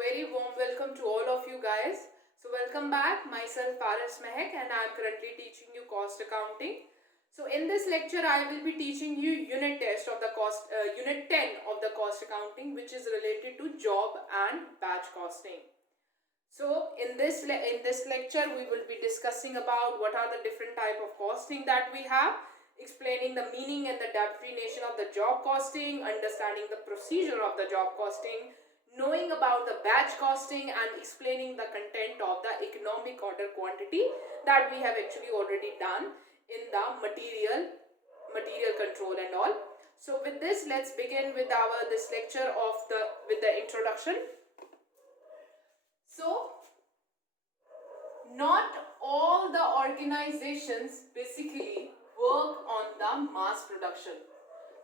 very warm welcome to all of you guys. So welcome back. Myself Paras Mehak and I am currently teaching you cost accounting. So in this lecture I will be teaching you unit 10 of the cost accounting, which is related to job and batch costing. So in this lecture we will be discussing about what are the different type of costing that we have, explaining the meaning and the definition of the job costing, understanding the procedure of the job costing, knowing about the batch costing, and explaining the content of the economic order quantity that we have actually already done in the material control and all. So with this, let's begin with this lecture with the introduction. So not all the organizations basically work on the mass production.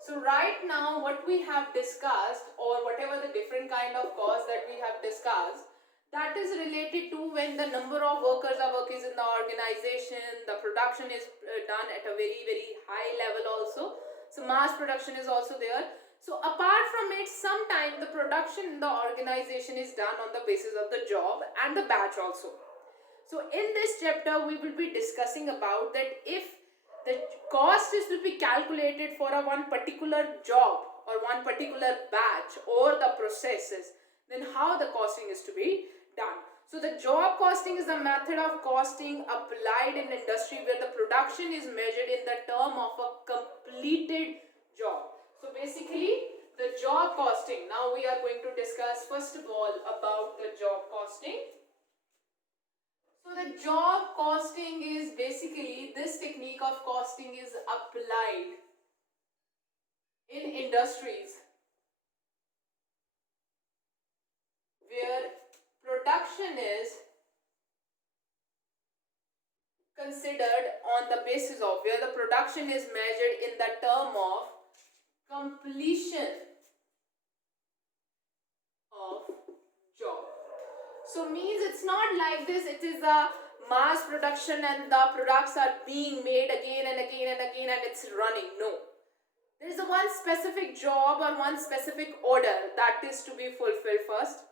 So right now what we have discussed, or whatever the different kind of costs that we have discussed, that is related to when the number of workers are working in the organization, the production is done at a very high level also. So mass production is also there. So apart from it, sometimes the production in the organization is done on the basis of the job and the batch also. So in this chapter we will be discussing about that if the cost is to be calculated for a one particular job or one particular batch or the processes, then how the costing is to be done. So the job costing is the method of costing applied in industry where the production is measured in the term of a completed job. So basically the job costing, now we are going to discuss first of all about the job costing. So the job costing is basically, this technique of costing is applied in industries where production is considered on the basis of, where the production is measured in the term of completion of job. So means it's not like this, it is a mass production and the products are being made again and again and again and it's running. No. There is a one specific job or one specific order that is to be fulfilled first,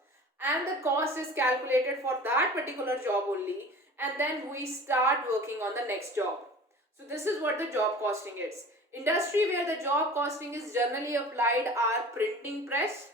and the cost is calculated for that particular job only, and then we start working on the next job. So this is what the job costing is. Industry where the job costing is generally applied are printing press,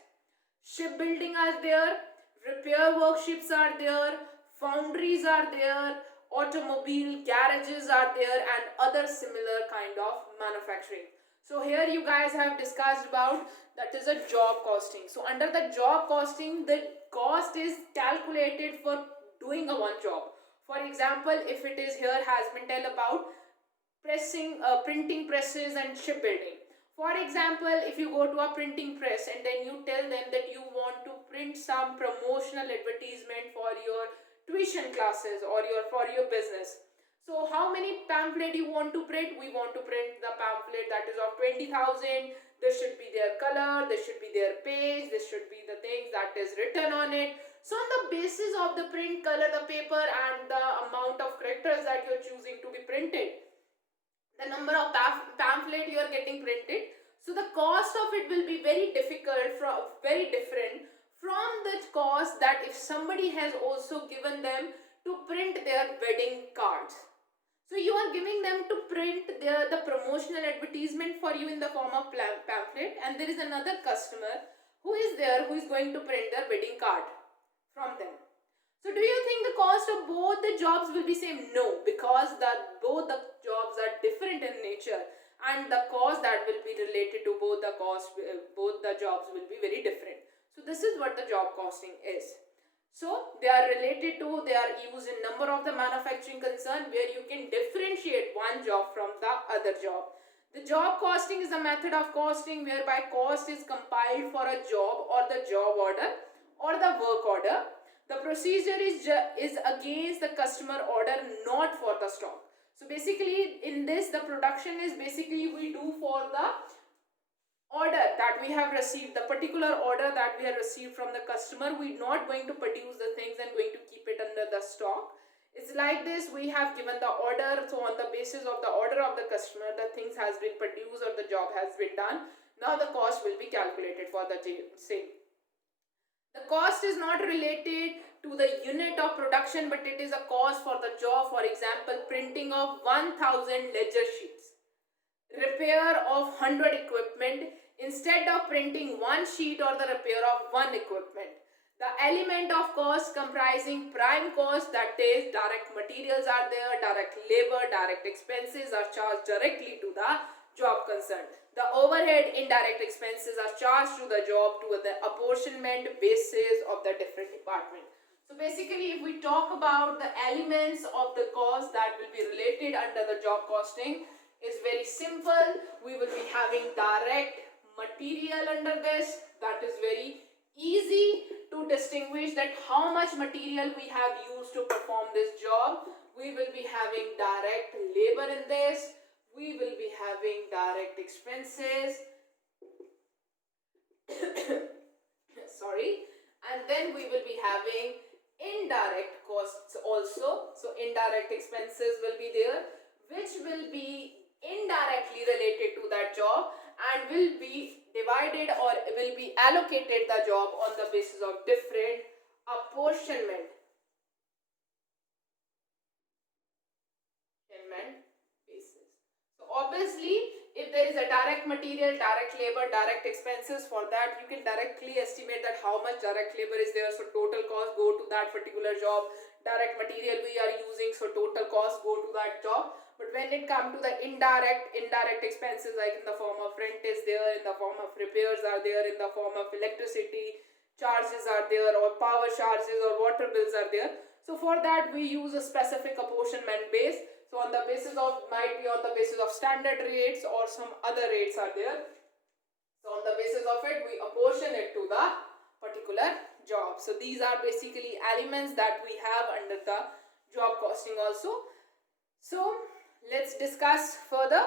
shipbuilding are there, repair workshops are there, foundries are there, automobile garages are there, and other similar kind of manufacturing. So here you guys have discussed about that is a job costing. So under the job costing, the cost is calculated for doing a one job. For example, if it is here has been tell about printing presses and shipbuilding. For example, if you go to a printing press and then you tell them that you want to print some promotional advertisement for your tuition classes or for your business. So how many pamphlet you want to print? We want to print the pamphlet that is of 20,000. There should be their color, there should be their page, there should be the things that is written on it. So on the basis of the print color, the paper, and the amount of characters that you're choosing to be printed, the number of pamphlet you are getting printed, so the cost of it will be very different from the cost that if somebody has also given them to print their wedding cards. So you are giving them to print the promotional advertisement for you in the form of pamphlet, and there is another customer who is there who is going to print their wedding card from them. So do you think the cost of both the jobs will be same? No, because both the jobs are different in nature, and the cost that will be related to both the jobs will be very different. So this is what the job costing is. So they are used in number of the manufacturing concern where you can differentiate one job from the other job. The job costing is a method of costing whereby cost is compiled for a job or the job order or the work order. The procedure is against the customer order, not for the stock. So basically in this, the production is basically we do for the order that we have received, the particular order that we have received from the customer. We're not going to produce the things and going to keep it under the stock. It's like this, we have given the order, so on the basis of the order of the customer, the things has been produced or the job has been done. Now the cost will be calculated for the same. The cost is not related to the unit of production, but it is a cost for the job. For example, printing of 1000 ledger sheets, repair of 100 equipment instead of printing one sheet, or the repair of one equipment. The element of cost comprising prime cost, that is direct materials are there, direct labor, direct expenses are charged directly to the job concerned. The overhead indirect expenses are charged to the job to the apportionment basis of the different department. So basically, if we talk about the elements of the cost that will be related under the job costing, is very simple. We will be having direct material under this. That is very easy to distinguish that how much material we have used to perform this job. We will be having direct labor in this. We will be having direct expenses. Sorry. And then we will be having indirect costs also. So indirect expenses will be there, which will be indirectly related to that job and will be divided or will be allocated the job on the basis of different apportionment basis. So obviously, if there is a direct material, direct labor, direct expenses, for that you can directly estimate that how much direct labor is there, so total cost go to that particular job. Direct material we are using, so total cost go to that job. But when it comes to the indirect expenses, like in the form of rent is there, in the form of repairs are there, in the form of electricity charges are there, or power charges or water bills are there. So for that we use a specific apportionment base. So on the basis of, might be on the basis of standard rates or some other rates are there. So on the basis of it, we apportion it to the particular job. So these are basically elements that we have under the job costing also. So let's discuss further.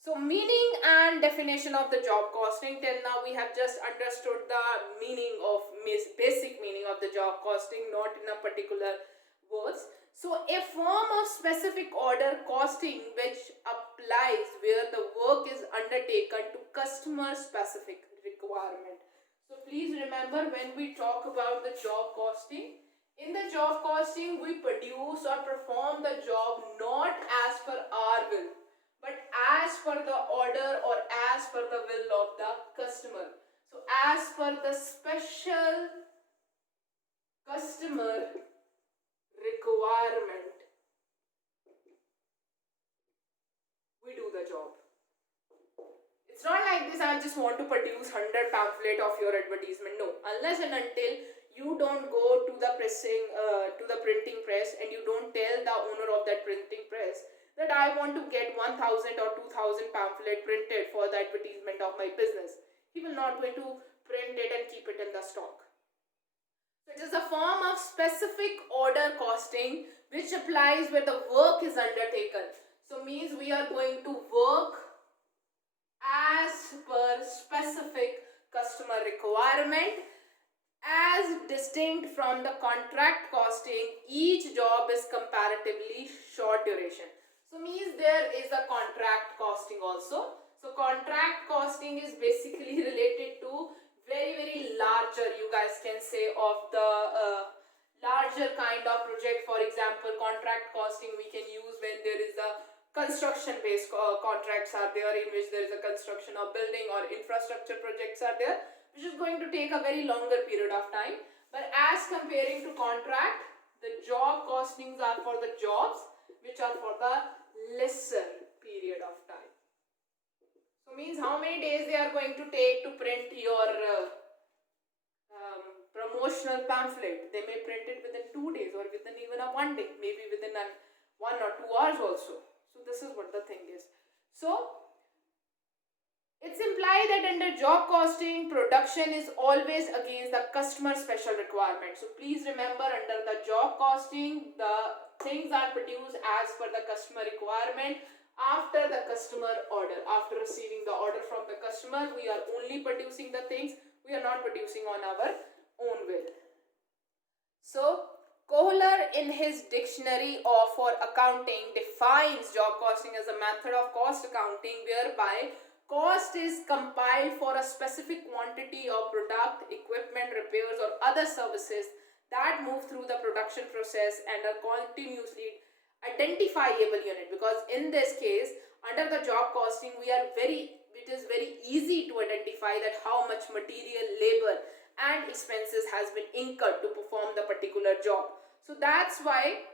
So meaning and definition of the job costing. Till now we have just understood the meaning of, basic meaning of the job costing, not in a particular words. So a form of specific order costing which applies where the work is undertaken to customer specific requirement. So please remember, when we talk about the job costing, in the job costing we produce or perform the job not as per our will, but as per the order or as per the will of the customer. So as per the special customer requirement, we do the job. It's not like this, I just want to produce 100 pamphlet of your advertisement. No, unless and until you don't go to the printing press and you don't tell the owner of that printing press that I want to get 1000 or 2000 pamphlet printed for the advertisement of my business, he will not going to print it and keep it in the stock. So it is a form of specific order costing which applies where the work is undertaken. So means we are going to work as per specific customer requirement. As distinct from the contract costing, each job is comparatively short duration. So means there is a contract costing also. So contract costing is basically related to very larger, you guys can say, of the larger kind of project. For example, contract costing we can use when there is a construction based contracts are there, in which there is a construction of building or infrastructure projects are there, which is going to take a very longer period of time. But as comparing to contract, the job costings are for the jobs which are for the lesser period of time. So means how many days they are going to take to print your promotional pamphlet. They may print it within 2 days or within even a 1 day, maybe within 1 or 2 hours also. So this is what the thing is. So it's implied that under job costing, production is always against the customer special requirement. So please remember, under the job costing, the things are produced as per the customer requirement after the customer order. After receiving the order from the customer, we are only producing the things. We are not producing on our own will. So Kohler in his dictionary for accounting defines job costing as a method of cost accounting whereby cost is compiled for a specific quantity of product, equipment, repairs, or other services that move through the production process and are continuously identifiable unit. Because in this case, under the job costing, it is very easy to identify that how much material, labor, and expenses has been incurred to perform the particular job. So that's why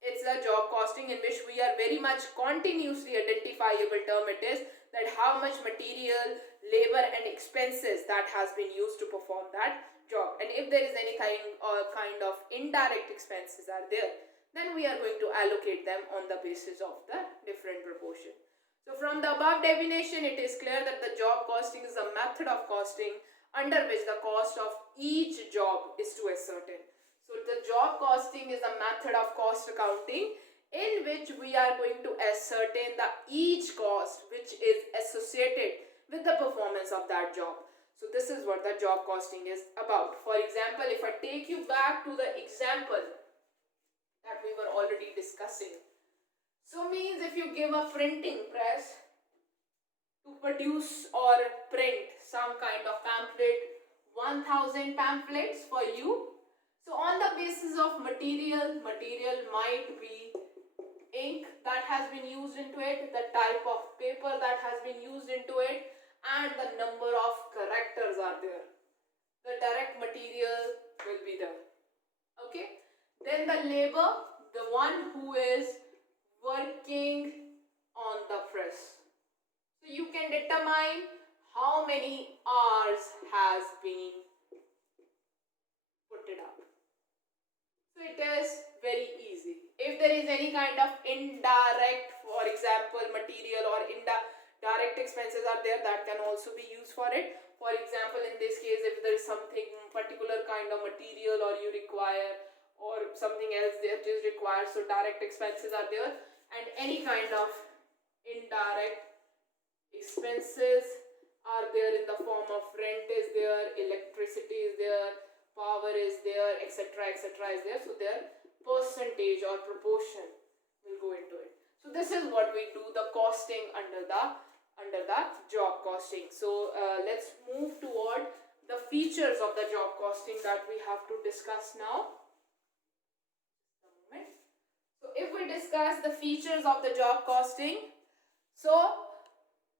it's a job costing, in which we are very much continuously identifiable term it is, that how much material, labor, and expenses that has been used to perform that job. And if there is any kind of indirect expenses are there, then we are going to allocate them on the basis of the different proportion. So from the above definition, it is clear that the job costing is a method of costing under which the cost of each job is to ascertain. So the job costing is a method of cost accounting in which we are going to ascertain the each cost which is associated with the performance of that job. So this is what the job costing is about. For example, if I take you back to the example that we were already discussing. So means if you give a printing press to produce or print some kind of pamphlet, 1000 pamphlets for you. So on the basis of material might be ink that has been used into it, the type of paper that has been used into it, and the number of characters are there. The direct material will be there. Okay. Then the labor, the one who is working on the press. So you can determine how many hours has been put it up. So it is very easy. If there is any kind of indirect, for example, material or direct expenses are there, that can also be used for it. For example, in this case, if there is something particular kind of material or you require, or something else that is required, so direct expenses are there. And any kind of indirect expenses are there in the form of rent is there, electricity is there, power is there, etc. is there. So their percentage or proportion will go into it. So this is what we do, the costing under the job costing. So let's move toward the features of the job costing that we have to discuss now. So if we discuss the features of the job costing, so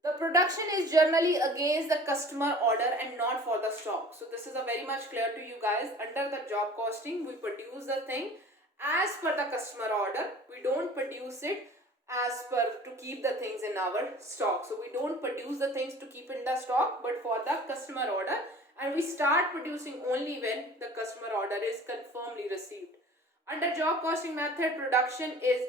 the production is generally against the customer order and not for the stock. So this is a very much clear to you guys. Under the job costing, we produce the thing as per the customer order. We don't produce it as per to keep the things in our stock. So we don't produce the things to keep in the stock, but for the customer order, and we start producing only when the customer order is confirmly received. Under job costing method, production is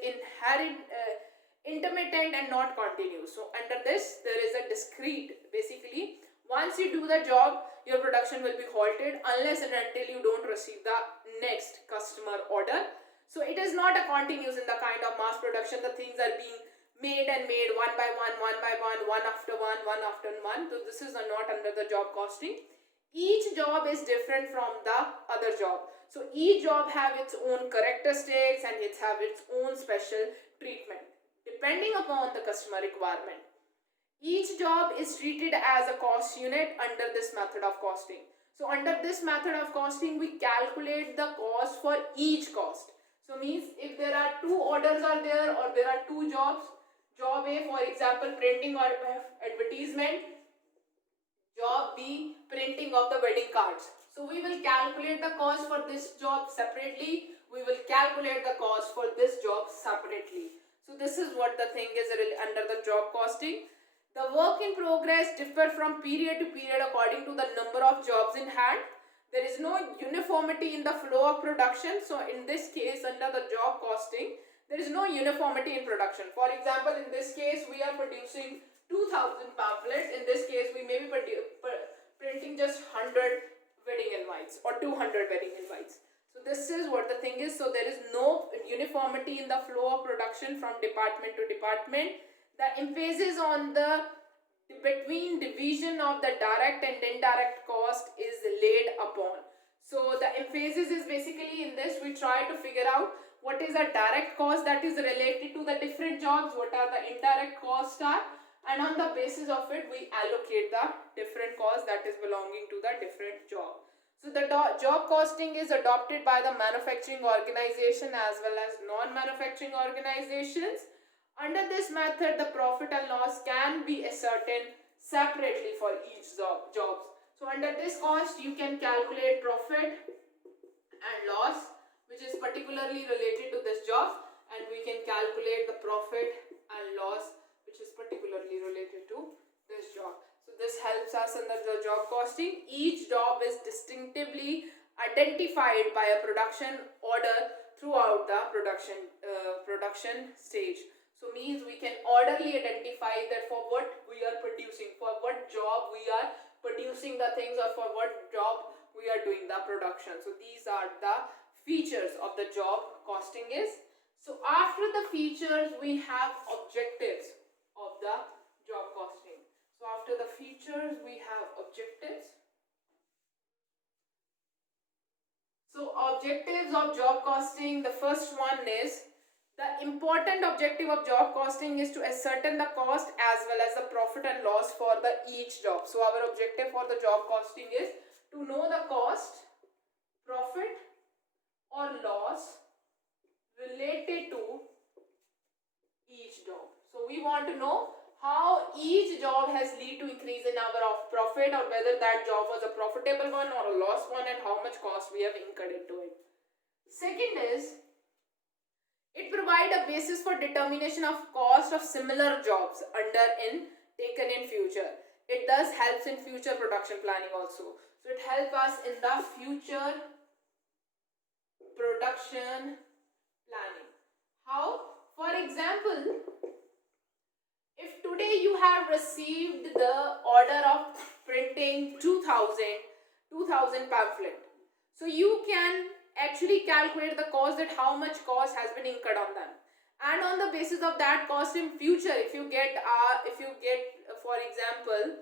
intermittent and not continuous. So under this, there is a discrete. Basically, once you do the job, your production will be halted unless and until you don't receive the next customer order. So it is not a continuous in the kind of mass production. The things are being made one by one after one. So this is not under the job costing. Each job is different from the other job. So each job have its own characteristics and it have its own special treatment depending upon the customer requirement. Each job is treated as a cost unit under this method of costing. So under this method of costing, we calculate the cost for each cost. So means if there are two orders are there, or there are two jobs, job A, for example, printing or advertisement, job B, printing of the wedding cards. So we will calculate the cost for this job separately. We will calculate the cost for this job separately. So this is what the thing is under the job costing. The work in progress differ from period to period according to the number of jobs in hand. There is no uniformity in the flow of production. So in this case, under the job costing, there is no uniformity in production. For example, in this case, we are producing 2000 pamphlets. In this case, we may be printing just 100 wedding invites or 200 wedding invites. So this is what the thing is. So there is no uniformity in the flow of production from department to department. The emphasis on the between division of the direct and indirect cost is laid upon. So the emphasis is basically in this, we try to figure out what is a direct cost that is related to the different jobs, what are the indirect costs are, and on the basis of it we allocate the different cost that is belonging to the different job. So the job costing is adopted by the manufacturing organization as well as non-manufacturing organizations. Under this method, the profit and loss can be ascertained separately for each jobs. So under this cost, you can calculate profit and loss, which is particularly related to this job, and we can calculate the profit and loss, which is particularly related to this job. So this helps us under the job costing. Each job is distinctively identified by a production order throughout the production stage. So means we can orderly identify that for what we are producing, for what job we are producing the things, or for what job we are doing the production. So these are the features of the job costing is. So after the features we have objectives of the job costing. So after the features we have objectives. So objectives of job costing, the first one is, the important objective of job costing is to ascertain the cost as well as the profit and loss for the each job. So our objective for the job costing is to know the cost, profit or loss related to each job. So we want to know how each job has led to increase in our profit, or whether that job was a profitable one or a loss one, and how much cost we have incurred into it. Second is, it provides a basis for determination of cost of similar jobs taken in future. It thus helps in future production planning also. So it helps us in the future production planning. How? For example, if today you have received the order of printing 2000 pamphlet, so you can actually calculate the cost, that how much cost has been incurred on them, and on the basis of that cost in future, if you get for example,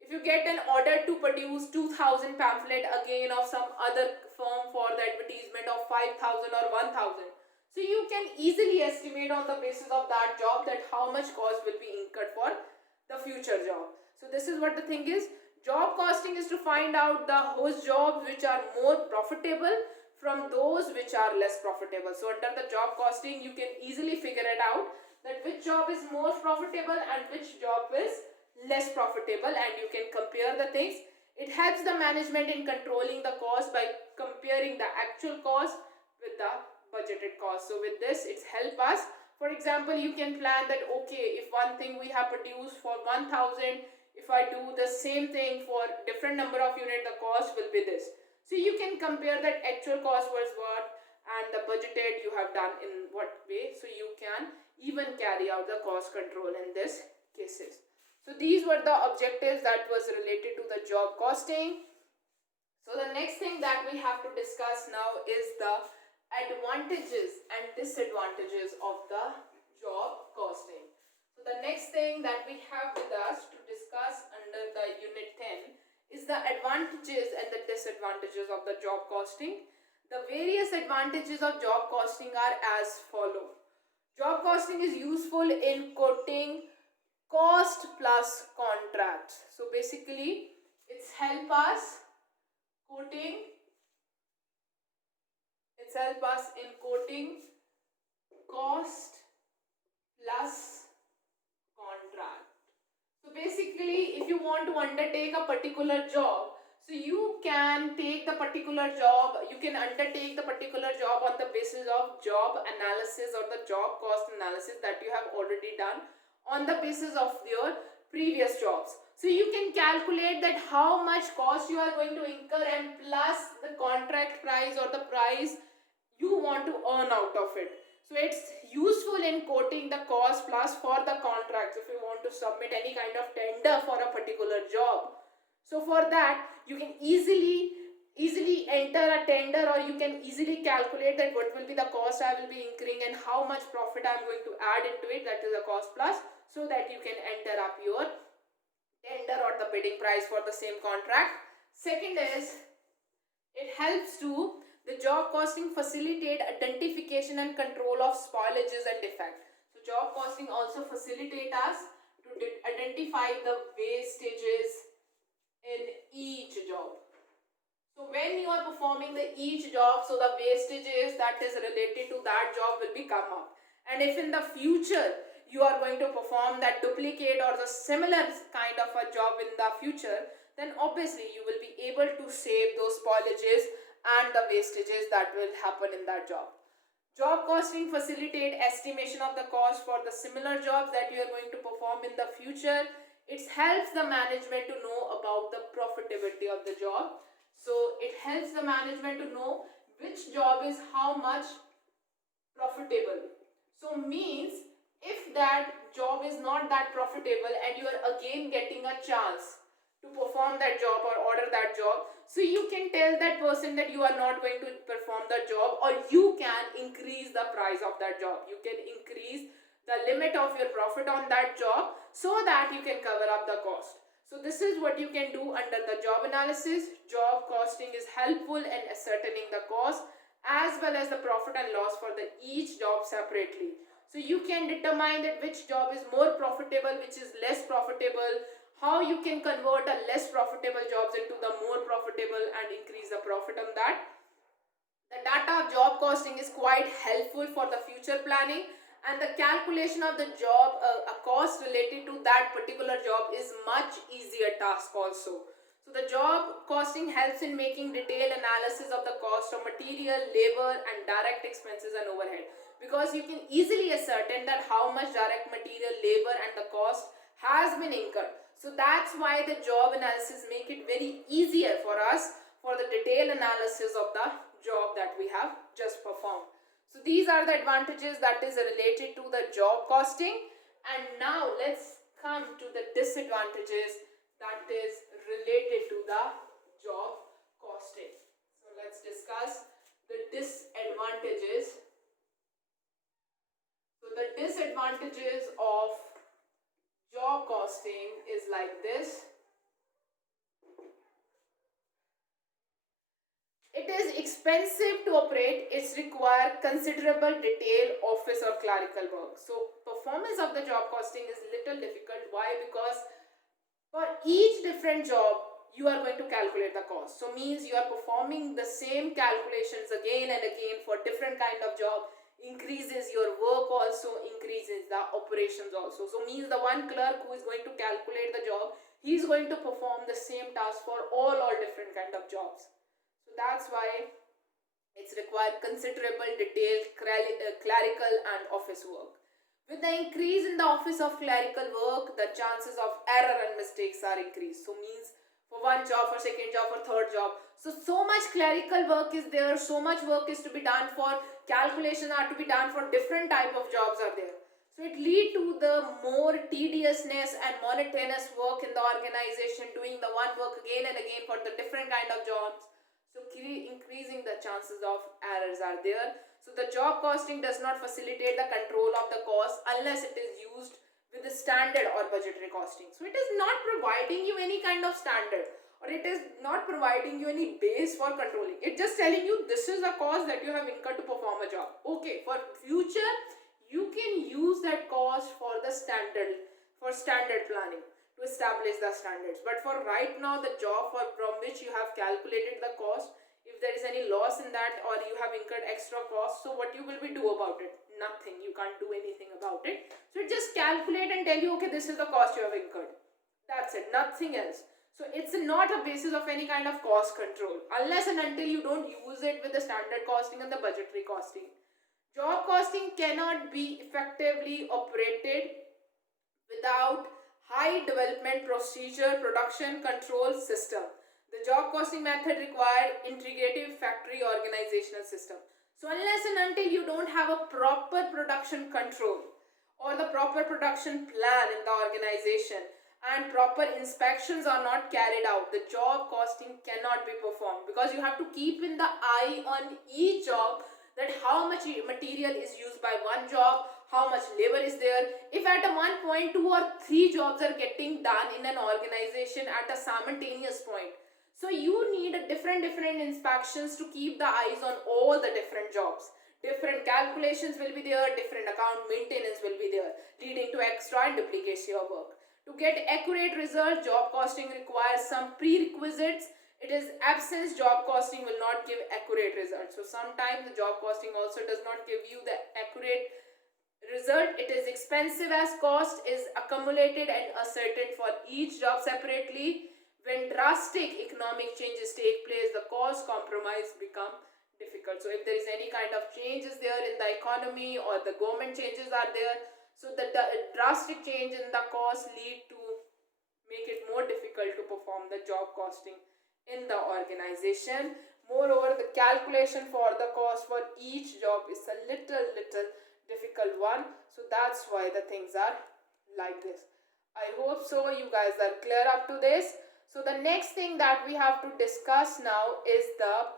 if you get an order to produce 2000 pamphlet again of some other firm for the advertisement of 5000 or 1000, so you can easily estimate on the basis of that job that how much cost will be incurred for the future job. So this is what the thing is. Job costing is to find out those jobs which are more profitable from those which are less profitable. So under the job costing, you can easily figure it out that which job is more profitable and which job is less profitable, and you can compare the things. It helps the management in controlling the cost by comparing the actual cost with the budgeted cost. So with this, it's help us. For example, you can plan that, okay, if one thing we have produced for 1000, if I do the same thing for different number of units, the cost will be this. So you can compare that actual cost was what and the budgeted you have done in what way. So you can even carry out the cost control in this cases. So these were the objectives that was related to the job costing. So the next thing that we have to discuss now is the advantages and disadvantages of the job costing. So the next thing that we have with us to discuss under the unit 10 is the advantages and the disadvantages of the job costing. The various advantages of job costing are as follow. Job costing is useful in quoting cost plus contracts. So basically, it's help us in quoting cost plus contract. So basically, if you want to undertake a particular job, so you can take the particular job, you can undertake the particular job on the basis of job analysis or the job cost analysis that you have already done on the basis of your previous jobs. So you can calculate that how much cost you are going to incur and plus the contract price or the price you want to earn out of it. So it's useful in quoting the cost plus for the contracts if you want to submit any kind of tender for a particular job. So for that, you can easily enter a tender, or you can easily calculate that what will be the cost I will be incurring and how much profit I am going to add into it, that is the cost plus, so that you can enter up your tender or the bidding price for the same contract. Second is, it helps to the job costing facilitate identification and control of spoilages and defect. So job costing also facilitate us to identify the wastages in each job. So when you are performing the each job, so the wastages that is related to that job will be come up. And if in the future you are going to perform that duplicate or the similar kind of a job in the future, then obviously you will be able to save those spoilages and the wastages that will happen in that job. Job costing facilitate estimation of the cost for the similar jobs that you are going to perform in the future. It helps the management to know about the profitability of the job. So it helps the management to know which job is how much profitable. So means if that job is not that profitable and you are again getting a chance to perform that job or order that job, so you can tell that person that you are not going to perform the job, or you can increase the price of that job. You can increase the limit of your profit on that job so that you can cover up the cost. So this is what you can do under the job analysis. Job costing is helpful in ascertaining the cost as well as the profit and loss for the each job separately. So you can determine that which job is more profitable, which is less profitable, how you can convert a less profitable jobs into the more profitable and increase the profit on that. The data of job costing is quite helpful for the future planning, and the calculation of the job a cost related to that particular job is much easier task also. So the job costing helps in making detailed analysis of the cost of material, labor and direct expenses and overhead, because you can easily ascertain that how much direct material, labor and the cost has been incurred. So that's why the job analysis make it very easier for us for the detailed analysis of the job that we have just performed. So these are the advantages that is related to the job costing. And now let's come to the disadvantages that is related to the job costing. So let's discuss the disadvantages. So the disadvantages of job costing is like this. It is expensive to operate. It's require considerable detail, office or clerical work. So performance of the job costing is little difficult. Why? Because for each different job you are going to calculate the cost. So means you are performing the same calculations again and again for different kind of job. Increases your work also, increases the operations also. So means the one clerk who is going to calculate the job, he is going to perform the same task for all different kind of jobs. So that's why it's required considerable detailed clerical and office work. With the increase in the office of clerical work, the chances of error and mistakes are increased. So means for one job, for second job, for third job. So much clerical work is there, so much work is to be done, for calculations are to be done, for different type of jobs are there. So it lead to the more tediousness and monotonous work in the organization, doing the one work again and again for the different kind of jobs. So increasing the chances of errors are there. So the job costing does not facilitate the control of the cost unless it is used with the standard or budgetary costing. So it is not providing you any kind of standard, or it is not providing you any base for controlling. It's just telling you this is the cost that you have incurred to perform a job. Okay, for future you can use that cost for the standard planning to establish the standards. But for right now, the job from which you have calculated the cost, if there is any loss in that or you have incurred extra cost, so what you will be do about it? Nothing. You can't do anything about it. So it just calculate and tell you, okay, this is the cost you have incurred. That's it. Nothing else. So it's not a basis of any kind of cost control unless and until you don't use it with the standard costing and the budgetary costing. Job costing cannot be effectively operated without high development procedure production control system. The job costing method require integrative factory organizational system. So unless and until you don't have a proper production control or the proper production plan in the organization and proper inspections are not carried out, the job costing cannot be performed, because you have to keep in the eye on each job that how much material is used by one job, how much labor is there. If at a one point 2 or 3 jobs are getting done in an organization at a simultaneous point, so you need a different inspections to keep the eyes on all the different jobs. Different calculations will be there, different account maintenance will be there, leading to extra and duplication of work. To get accurate results, job costing requires some prerequisites. It is absence job costing will not give accurate results. So sometimes the job costing also does not give you the accurate result. It is expensive as cost is accumulated and ascertained for each job separately. When drastic economic changes take place, the cost compromise become difficult. So if there is any kind of changes there in the economy or the government changes are there, so the drastic change in the cost lead to make it more difficult to perform the job costing in the organization. Moreover, the calculation for the cost for each job is a little difficult one. So that's why the things are like this. I hope so you guys are clear up to this. So the next thing that we have to discuss now is the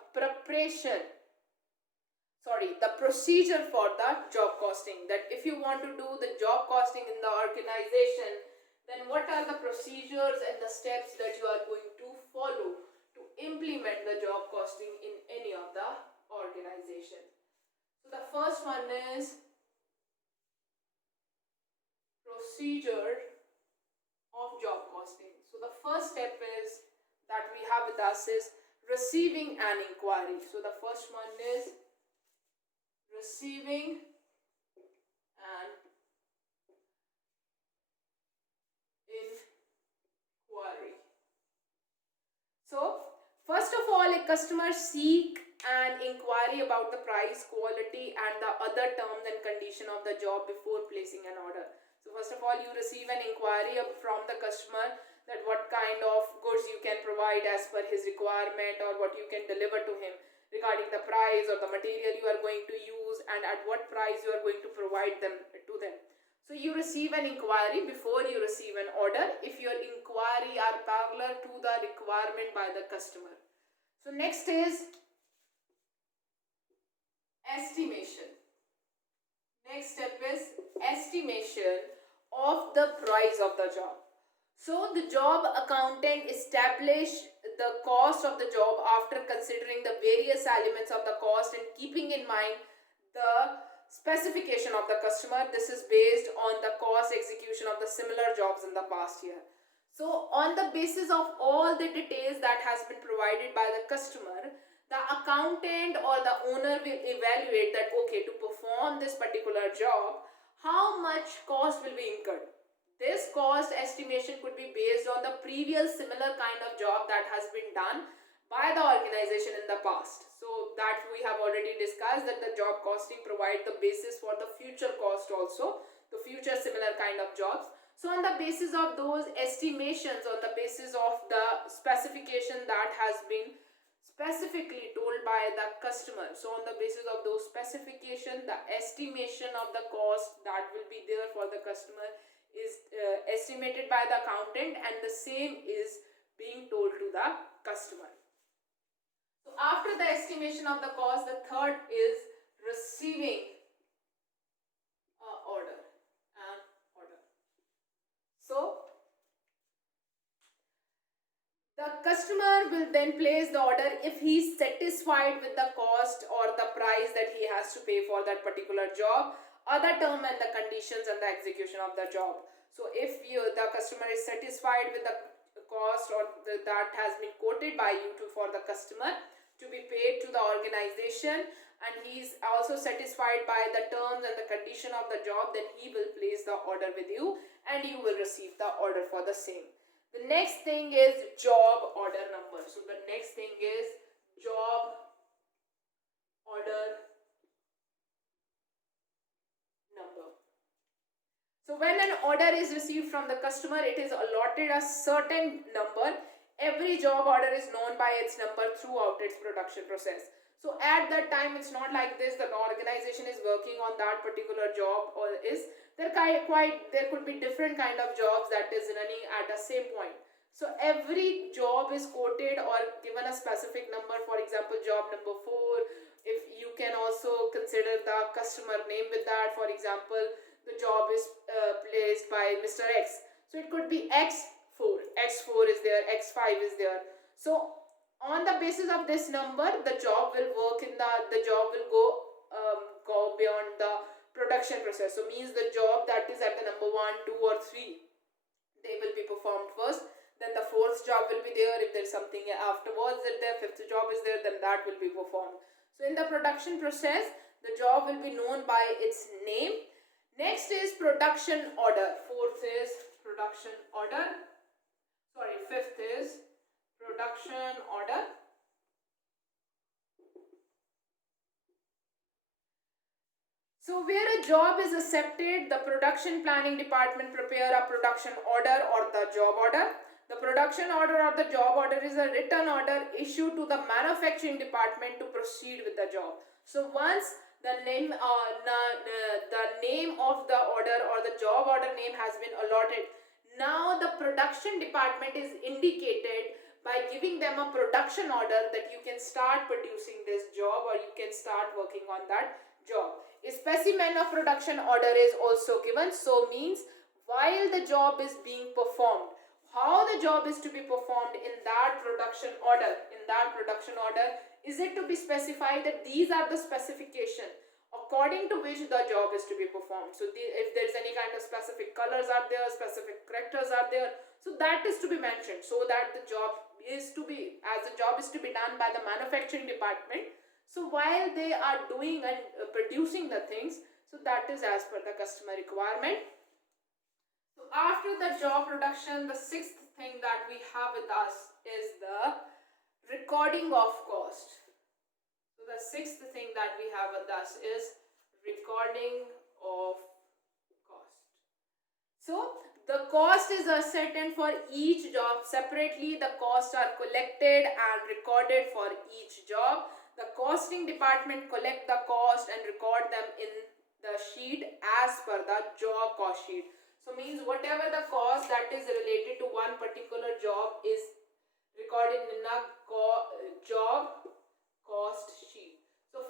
procedure for the job costing. That if you want to do the job costing in the organization, then what are the procedures and the steps that you are going to follow to implement the job costing in any of the organization. So the first one is procedure of job costing. So the first step is that we have with us is receiving an inquiry. So the first one is receiving an inquiry. So first of all, a customer seek an inquiry about the price, quality and the other terms and condition of the job before placing an order. So first of all, you receive an inquiry from the customer that what kind of goods you can provide as per his requirement or what you can deliver to him regarding the price or the material you are going to use and at what price you are going to provide them to them. So you receive an inquiry before you receive an order if your inquiry are parallel to the requirement by the customer. So next is estimation. Next step is estimation of the price of the job. So the job accountant establish the cost of the job after considering the various elements of the cost and keeping in mind the specification of the customer. This is based on the cost execution of the similar jobs in the past year. So on the basis of all the details that has been provided by the customer, the accountant or the owner will evaluate that okay, to perform this particular job, how much cost will be incurred. This cost estimation could be based on the previous similar kind of job that has been done by the organization in the past. So that we have already discussed that the job costing provide the basis for the future cost also, the future similar kind of jobs. So on the basis of those estimations, on the basis of the specification that has been specifically told by the customer, so on the basis of those specification, the estimation of the cost that will be there for the customer is estimated by the accountant and the same is being told to the customer. So after the estimation of the cost, the third is receiving order. So the customer will then place the order if he is satisfied with the cost or the price that he has to pay for that particular job, other term and the conditions and the execution of the job. So if the customer is satisfied with the cost or that has been quoted by you for the customer to be paid to the organization and he is also satisfied by the terms and the condition of the job, then he will place the order with you and you will receive the order for the same. The next thing is job order number. So the next thing is job order number. So when an order is received from the customer, it is allotted a certain number. Every job order is known by its number throughout its production process. So at that time, it's not like this, the organization is working on that particular job or is there could be different kind of jobs that is running at the same point. So every job is quoted or given a specific number. For example, job number 4, if you can also consider the customer name with that. For example, the job is placed by Mr. X. So it could be X4 is there, X5 is there. So on the basis of this number, the job will work in the job will go beyond the production process. So means the job that is at the number 1, 2 or 3, they will be performed first, then the fourth job will be there. If there's something afterwards that the fifth job is there, then that will be performed. So in the production process, the job will be known by its name. Next is production order. Fourth is production order. Sorry, fifth is production order. So where a job is accepted, the production planning department prepare a production order or the job order. The production order or the job order is a written order issued to the manufacturing department to proceed with the job. So once the name of the order or the job order name has been allotted, now the production department is indicated by giving them a production order that you can start producing this job or you can start working on that job. A specimen of production order is also given, so means while the job is being performed, how the job is to be performed in that production order. In that production order, is it to be specified that these are the specification according to which the job is to be performed. So if there is any kind of specific colors are there, specific characters are there, so that is to be mentioned, so that the job is to be, as the job is to be done by the manufacturing department, so while they are doing and producing the things, so that is as per the customer requirement. So after the job production, the sixth thing that we have with us is the recording of cost. So the sixth thing that we have with us is recording of cost. So the cost is certain for each job. Separately, the costs are collected and recorded for each job. The costing department collect the cost and record them in the sheet as per the job cost sheet. So means whatever the cost that is related to one particular job is recorded in a job cost sheet. So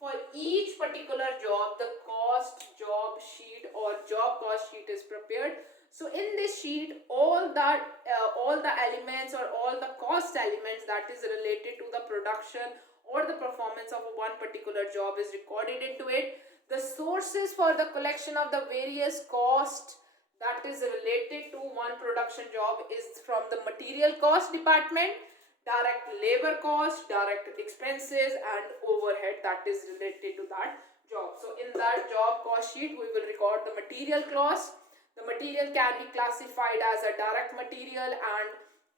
for each particular job, the cost job sheet or job cost sheet is prepared. So in this sheet, all the elements or all the cost elements that is related to the production or the performance of one particular job is recorded into it. The sources for the collection of the various cost that is related to one production job is from the material cost department, direct labor cost, direct expenses and overhead that is related to that job. So in that job cost sheet, we will record the material cost. The material can be classified as a direct material and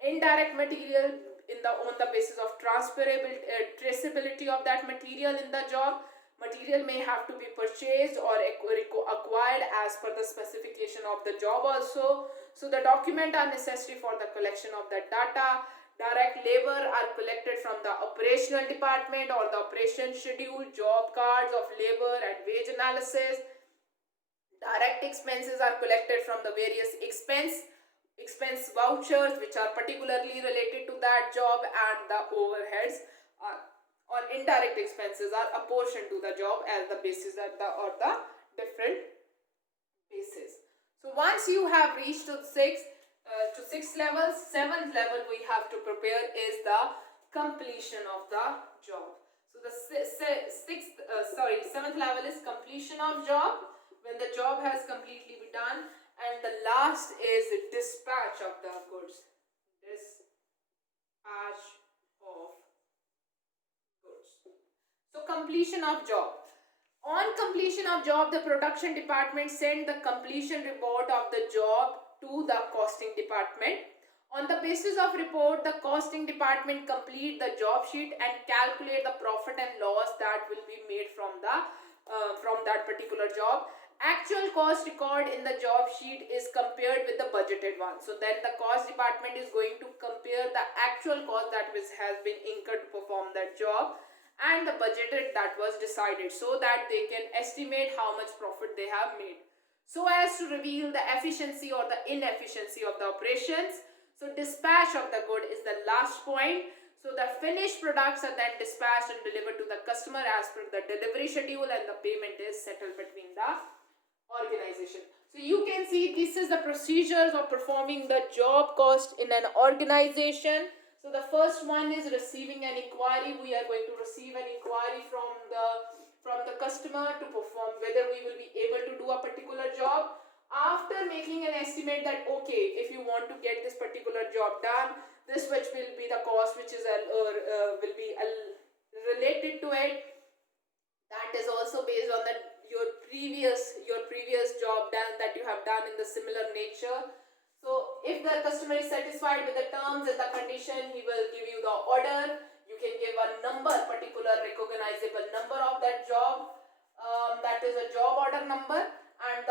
indirect material on the basis of traceability of that material in the job. Material may have to be purchased or acquired as per the specification of the job also. So the document are necessary for the collection of the data. Direct labor are collected from the operational department or the operation schedule, job cards of labor and wage analysis. Direct expenses are collected from the various expense vouchers which are particularly related to that job, and the overheads or indirect expenses are apportioned to the job as the basis or the different basis. So once you have reached to sixth level, seventh level we have to prepare is the completion of the job. So the seventh level is completion of job, when the job has completely been done. And the last is dispatch of the goods. Dispatch of goods. So completion of job. On completion of job, the production department send the completion report of the job to the costing department. On the basis of report, the costing department complete the job sheet and calculate the profit and loss that will be made from that particular job. Actual cost record in the job sheet is compared with the budgeted one. So then the cost department is going to compare the actual cost that has been incurred to perform that job and the budgeted that was decided, so that they can estimate how much profit they have made, so as to reveal the efficiency or the inefficiency of the operations. So dispatch of the good is the last point. So the finished products are then dispatched and delivered to the customer as per the delivery schedule, and the payment is settled between the organization. So you can see this is the procedures of performing the job cost in an organization. So the first one is receiving an inquiry. We are going to receive an inquiry from the customer to perform whether we will be able to do a particular job. After making an estimate that okay, if you want to get this particular job done, this which will be the cost which is will be related to it. That is also based on that your previous job done that you have done in the similar nature. So if the customer is satisfied with the terms and the condition, he will give you the order. You can give a number, particular recognizable number of that job. That is a job order number, and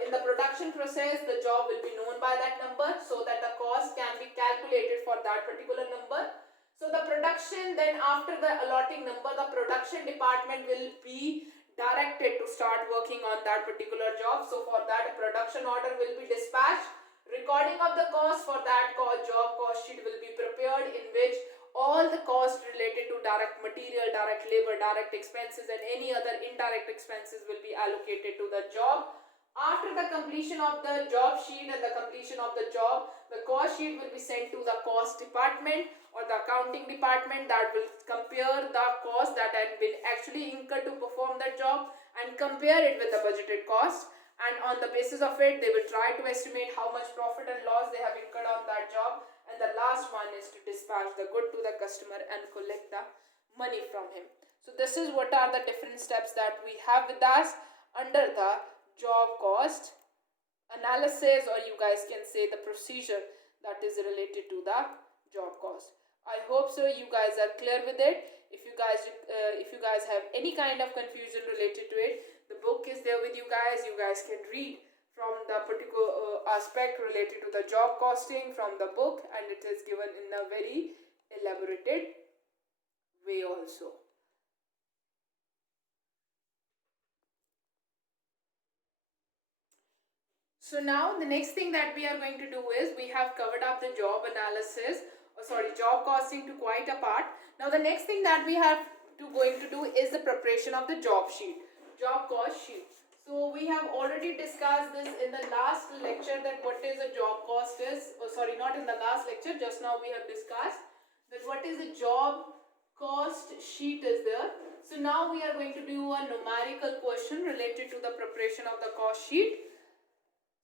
in the production process, the job will be known by that number, so that the cost can be calculated for that particular number. So the production, then after the allotting number, the production department will be directed to start working on that particular job. So for that, a production order will be dispatched. Recording of the cost for that job cost sheet will be prepared, in which all the costs related to direct material, direct labor, direct expenses and any other indirect expenses will be allocated to the job. After the completion of the job sheet and the completion of the job, the cost sheet will be sent to the cost department or the accounting department, that will compare the cost that had been actually incurred to perform that job and compare it with the budgeted cost. And on the basis of it, they will try to estimate how much profit and loss they have incurred on that job. And the last one is to dispatch the good to the customer and collect the money from him. So this is what are the different steps that we have with us under the job cost analysis, or you guys can say the procedure that is related to the job cost. I hope so you guys are clear with it. If you guys have any kind of confusion related to it, the book is there with you guys. You guys can read from the particular aspect related to the job costing from the book, and it is given in a very elaborated way also. So now the next thing that we are going to do is, we have covered up the job analysis, job costing to quite a part. Now the next thing that we have going to do is the preparation of the job sheet, job cost sheet. So we have already discussed this in the last lecture, that what is a job cost is, not in the last lecture, just now we have discussed that what is a job cost sheet is there. So now we are going to do a numerical question related to the preparation of the cost sheet.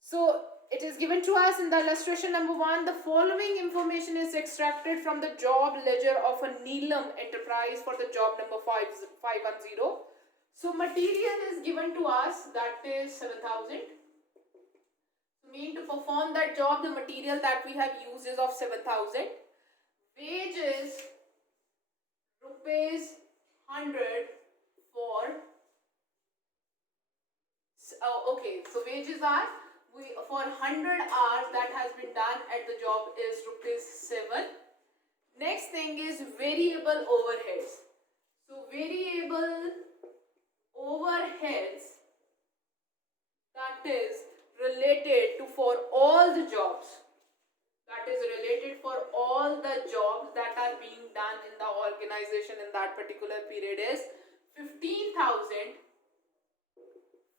So it is given to us in the illustration number 1. The following information is extracted from the job ledger of a Neelam enterprise for the job number 510. So material is given to us, that is 7,000. So mean to perform that job, the material that we have used is of 7,000. Wages rupees 100 for. Okay, so wages are, for 100 hours that has been done at the job is rupees 7. Next thing is variable overheads. So variable overheads, that is related to for all the jobs, that is related for all the jobs that are being done in the organization in that particular period, is 15,000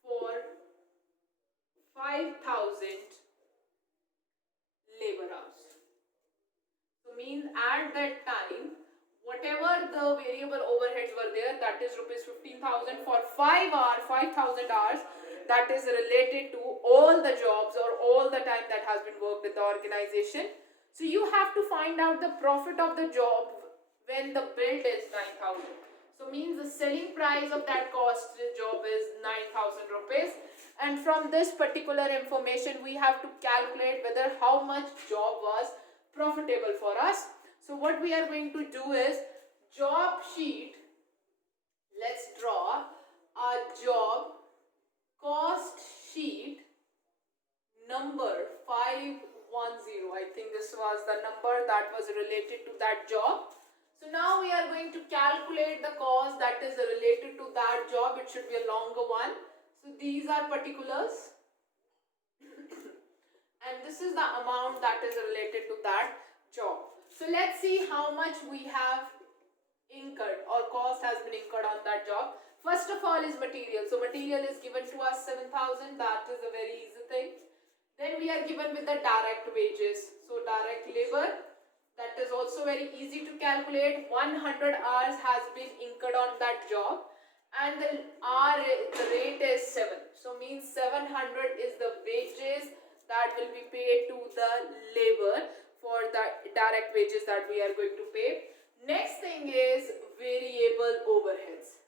for 5,000 labor hours. So means at that time, whatever the variable overheads were there, that is rupees 15,000 for 5,000 hours, that is related to all the jobs or all the time that has been worked in the organization. So you have to find out the profit of the job when the build is 9,000. So means the selling price of that cost job is 9,000 rupees. And from this particular information, we have to calculate whether how much job was profitable for us. So what we are going to do is, job sheet, let's draw a job cost sheet number 510. I think this was the number that was related to that job. So now we are going to calculate the cost that is related to that job. It should be a longer one. So these are particulars and this is the amount that is related to that job. So let's see how much we have incurred or cost has been incurred on that job. First of all is material. So material is given to us 7,000. That is a very easy thing. Then we are given with the direct wages. So direct labor, that is also very easy to calculate. 100 hours has been incurred on that job and the rate is 7. So means 700 is the wages that will be paid to the labor for the direct wages that we are going to pay. Next thing is variable overheads.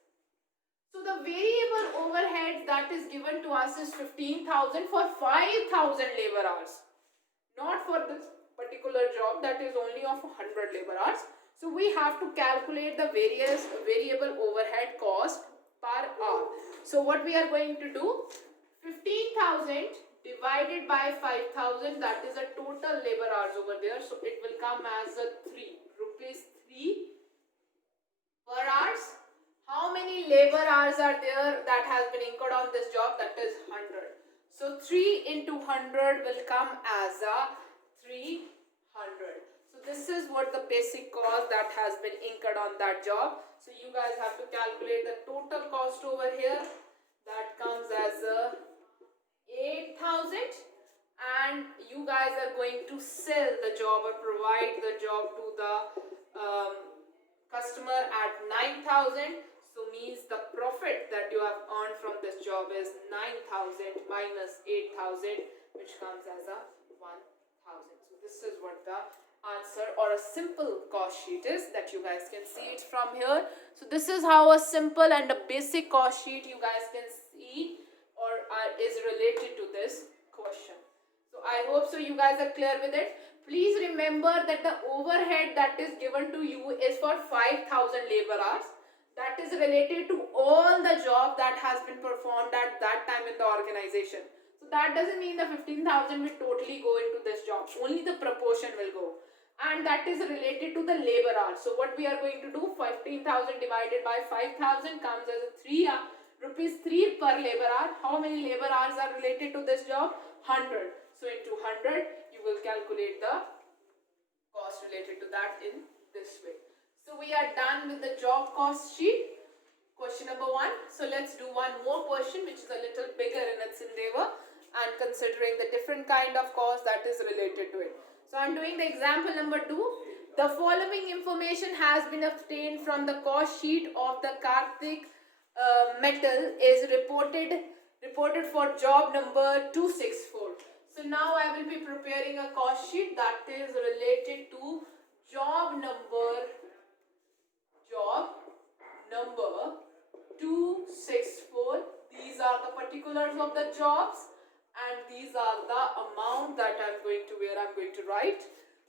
So the variable overhead that is given to us is 15,000 for 5,000 labor hours. Not for this particular job that is only of 100 labor hours. So we have to calculate the various variable overhead cost per hour. So what we are going to do, 15,000 divided by 5,000, that is a total labor hours over there. So it will come as a 3 rupees 3 per hours. How many labor hours are there that has been incurred on this job? That is 100. So 3 into 100 will come as a 300. So this is what the basic cost that has been incurred on that job. So you guys have to calculate the total cost over here. That comes as a 8,000, and you guys are going to sell the job or provide the job to the customer at 9,000. So means the profit that you have earned from this job is 9,000 minus 8,000, which comes as a 1,000. So this is what the answer or a simple cost sheet is that you guys can see it from here. So this is how a simple and a basic cost sheet you guys can see or is related to this question. So I hope so you guys are clear with it. Please remember that the overhead that is given to you is for 5,000 labor hours. That is related to all the job that has been performed at that time in the organization. So that doesn't mean the 15,000 will totally go into this job. Only the proportion will go. And that is related to the labor hours. So what we are going to do, 15,000 divided by 5,000 comes as a 3 rupees 3 per labor hour. How many labor hours are related to this job? 100. So into 100 you will calculate the cost related to that in this way. So we are done with the job cost sheet. Question number 1. So let's do one more question which is a little bigger in its endeavor and considering the different kind of cost that is related to it. So I'm doing the example number 2. The following information has been obtained from the cost sheet of the Kartik Metal is reported for job number 264. So now I will be preparing a cost sheet that is related to job number 264. These are the particulars of the jobs and these are the amount that I'm going to write.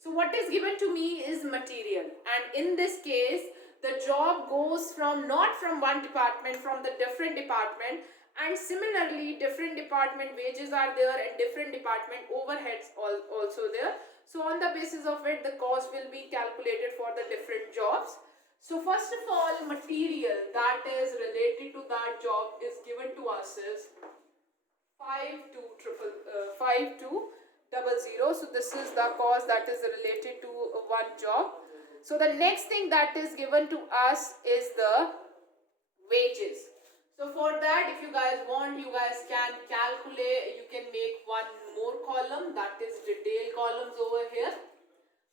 So what is given to me is material, and in this case the job goes not from one department, from the different department, and similarly different department wages are there and different department overheads also there. So on the basis of it the cost will be calculated for the different jobs. So first of all, material that is related to that job is given to us is 5200. So this is the cost that is related to one job. So the next thing that is given to us is the wages. So for that, if you guys want, you guys can calculate, you can make one more column, that is detail columns over here.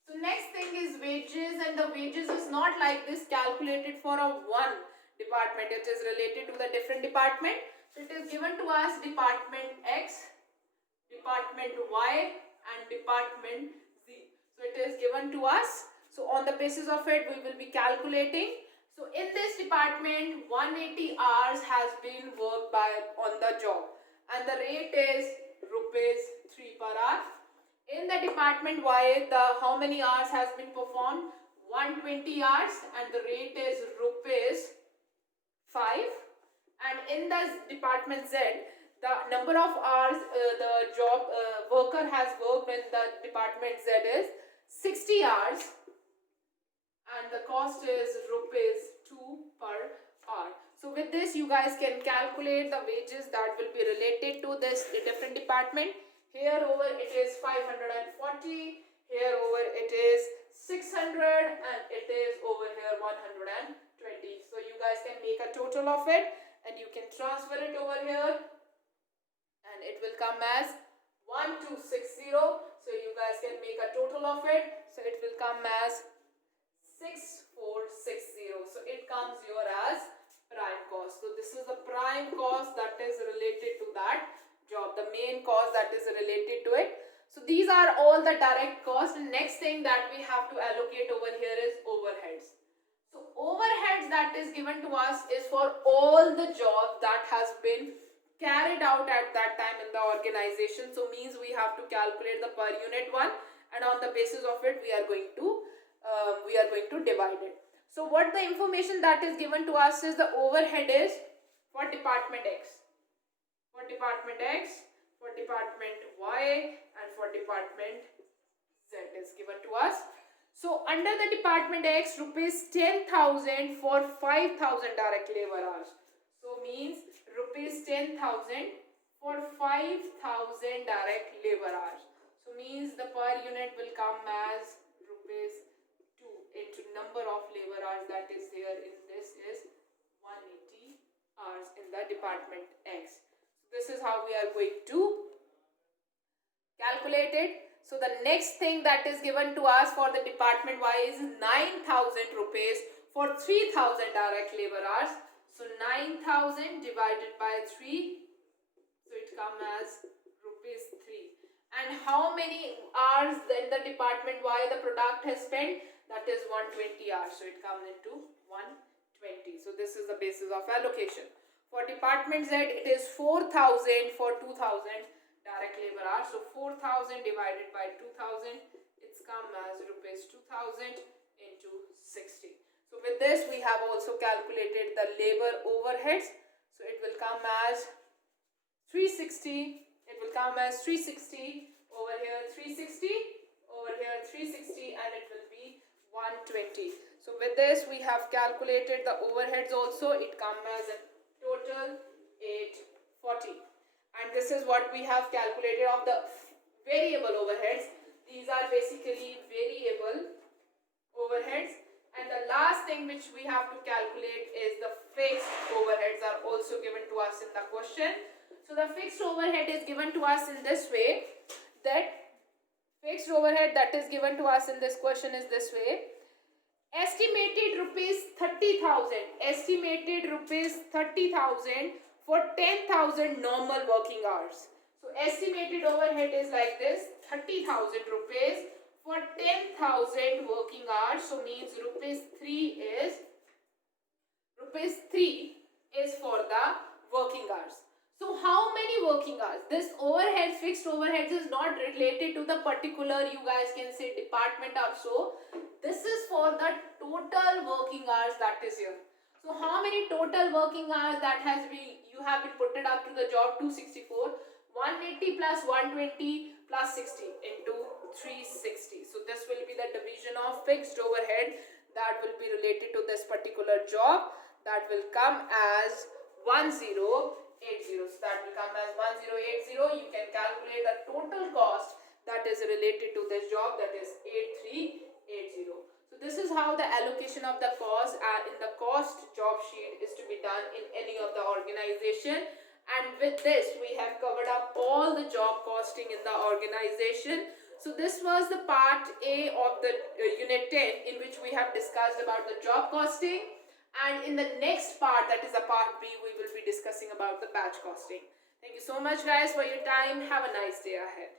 So next thing is wages, and the wages is not like this calculated for a one department. It is related to the different department. So it is given to us department X, department Y and department Z. So it is given to us. So on the basis of it we will be calculating. So in this department 180 hours has been worked on the job and the rate is rupees 3 per hour. In the department Y, how many hours has been performed? 120 hours and the rate is rupees 5. And in the department Z, the number of hours the job worker has worked in the department Z is 60 hours and the cost is rupees 2 per hour. So with this you guys can calculate the wages that will be related to this different department. Here over it is 540, here over it is 600 and it is over here 120. So you guys can make a total of it and you can transfer it over here and it will come as 1260. So you guys can make a total of it. So it will come as 6460. So it comes here as prime cost. So this is the prime cost that is related to that job. The main cost that is related to it. So these are all the direct costs. And next thing that we have to allocate over here is overheads. So overheads that is given to us is for all the job that has been carried out at that time in the organization. So means we have to calculate the per unit one, and on the basis of it we are going to divide it. So what the information that is given to us is the overhead is for department X, for department X, for department Y, and for department Z is given to us. So under the department X, rupees 10,000 for 5,000 direct labor hours. So means rupees 10,000 for 5,000 direct labor hours. So means the per unit will come as rupees 2 into number of labor hours that is here in this is 180 hours in the department X. So this is how we are going to calculate it. So the next thing that is given to us for the department Y is 9,000 rupees for 3,000 direct labor hours. So 9,000 divided by 3, so it comes as rupees 3. And how many hours in the department Y the product has spent? That is 120 hours. So it comes into 120. So this is the basis of allocation. For department Z, it is 4,000 for 2,000 direct labor hours. So 4,000 divided by 2,000, it's come as rupees 2,000 into 60. So with this we have also calculated the labor overheads. So it will come as 360. It will come as 360 over here, 360 over here, 360, and it will be 120. So with this we have calculated the overheads also. It comes as a total 840. And this is what we have calculated of the variable overheads. These are basically variable overheads. And the last thing which we have to calculate is the fixed overheads are also given to us in the question. So the fixed overhead is given to us in this way, that fixed overhead that is given to us in this question is this way. Estimated rupees 30,000. Estimated rupees 30,000 for 10,000 normal working hours. So estimated overhead is like this, 30,000 rupees for 10,000 working hours. So means rupees 3 is for the working hours. So how many working hours? This overhead, fixed overheads is not related to the particular, you guys can say department or so. This is for the total working hours that is here. So how many total working hours that has been, you have been put it up to the job 264, 180 plus 120 plus 60 into 360. So this will be the division of fixed overhead that will be related to this particular job. That will come as 1080. So that will come as 1080. You can calculate the total cost that is related to this job, that is 8380. So this is how the allocation of the cost in the cost job sheet is to be done in any of the organization. And with this we have covered up all the job costing in the organization. So this was the part A of the unit 10, in which we have discussed about the job costing. And in the next part, that is a part B, we will be discussing about the batch costing. Thank you so much guys for your time. Have a nice day ahead.